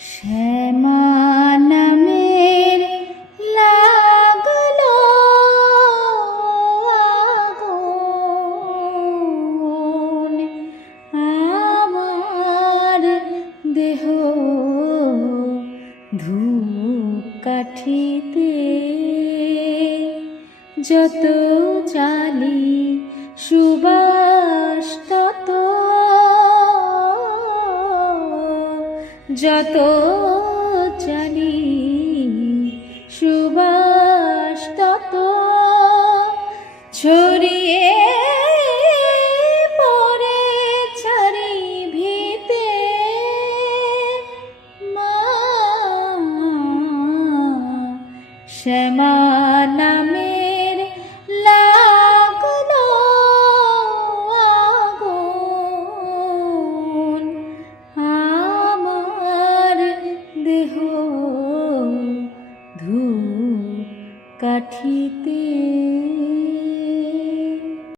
শ্যামা লাগল আমার দেহ যত জালি যত জানি সুবাস তত ছড়িয়ে চারি মা শ্যামা নামের কাঠিতে